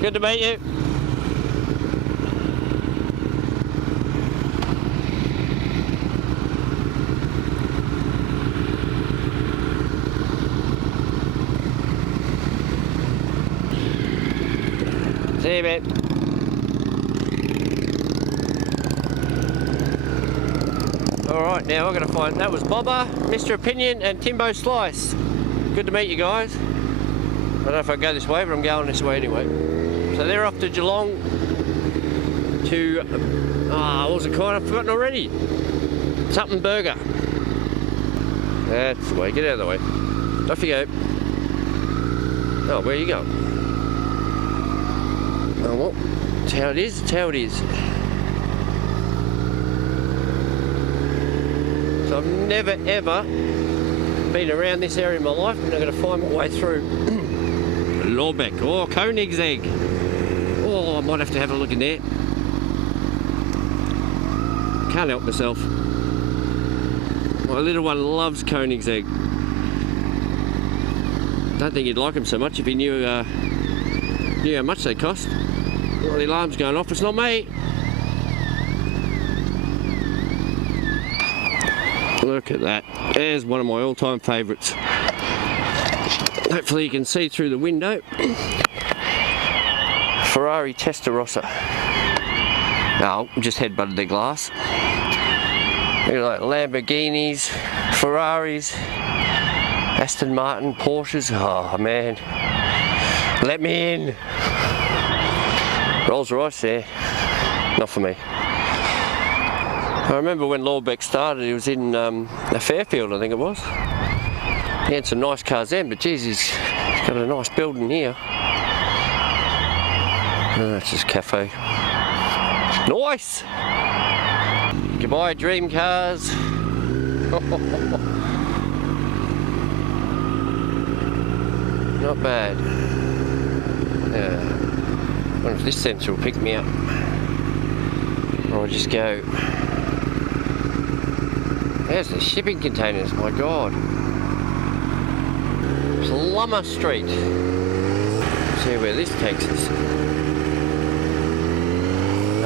Good to meet you. See you, mate. Alright, now I'm going to find... That was Bobber, Mr. Opinion and Timbo Slice. Good to meet you guys. I don't know if I go this way, but I'm going this way anyway. So they're off to Geelong to... what was it called? I've forgotten already. Something Burger. That's the way. Get out of the way. Off you go. Oh, where are you going? Oh, well, that's how it is. That's how it is. So I've never ever been around this area in my life, and I'm going to find my way through Lorbeck or Koenigsegg. Oh, I might have to have a look in there. Can't help myself. My little one loves Koenigsegg. Don't think he'd like them so much if he knew how much they cost. Well, the alarm's going off. It's not me. Look at that. There's one of my all-time favourites. Hopefully you can see through the window. Ferrari Testarossa. Oh, just headbutted the glass. Look at like Lamborghinis, Ferraris, Aston Martin, Porsches. Oh man, let me in. Rolls Royce there, not for me. I remember when Lorbeck started, he was in Fairfield, I think it was. He had some nice cars then, but geez, he's got a nice building here. Oh, that's his cafe. Nice! Goodbye, dream cars. Not bad. Yeah. I wonder if this sensor will pick me up. Or I'll just go. There's the shipping containers, my god. Plummer Street. Let's see where this takes us.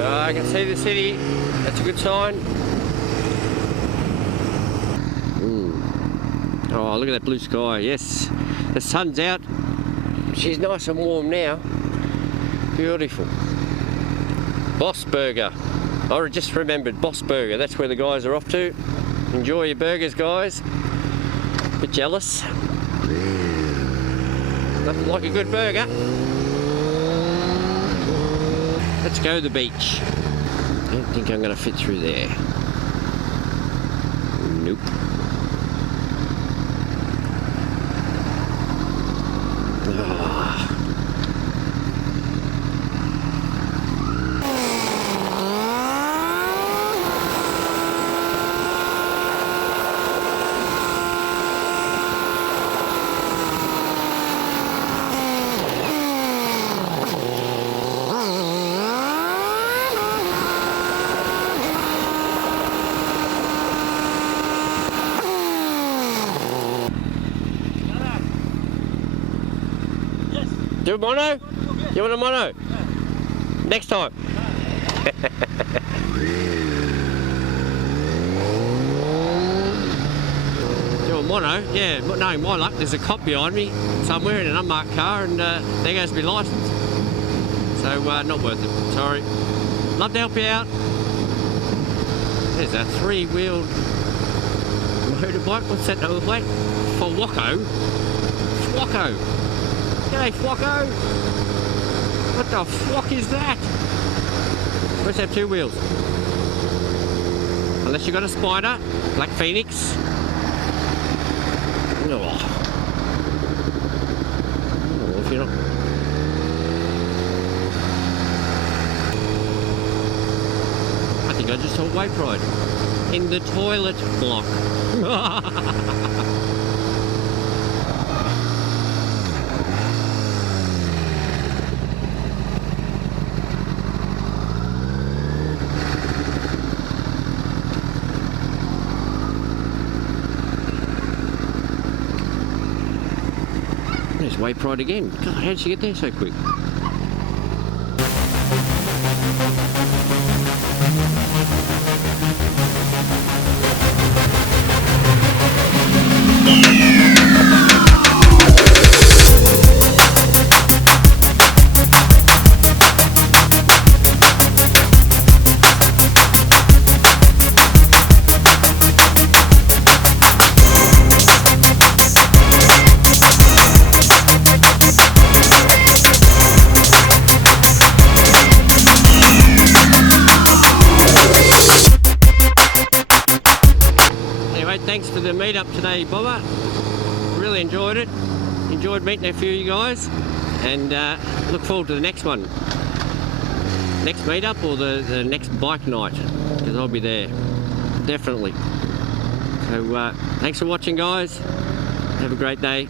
I can see the city. That's a good sign. Oh, look at that blue sky. Yes, the sun's out. She's nice and warm now. Beautiful. Boss Burger. I just remembered Boss Burger. That's where the guys are off to. Enjoy your burgers, guys. Bit jealous. Nothing like a good burger. Let's go to the beach. I don't think I'm going to fit through there. Nope. Do a mono? You want a mono? Next time. Do a mono? Yeah, knowing my luck, there's a cop behind me somewhere in an unmarked car, and there goes my licence. So, not worth it. Sorry. Love to help you out. There's a three-wheeled motorbike. What's that number plate? For Waco. Flocko. G'day, Flocko. What the flock is that? Must have 2 wheels. Unless you got a Spider, Black Phoenix. Oh, if you're not. I think I just saw Wave Ride in the toilet block. There's Wave Pride again. God, how did she get there so quick? Thanks for the meet-up today, Bobber. Really enjoyed it. Enjoyed meeting a few of you guys, and look forward to the next one. Next meet-up or the next bike night, because I'll be there, definitely. So thanks for watching, guys. Have a great day.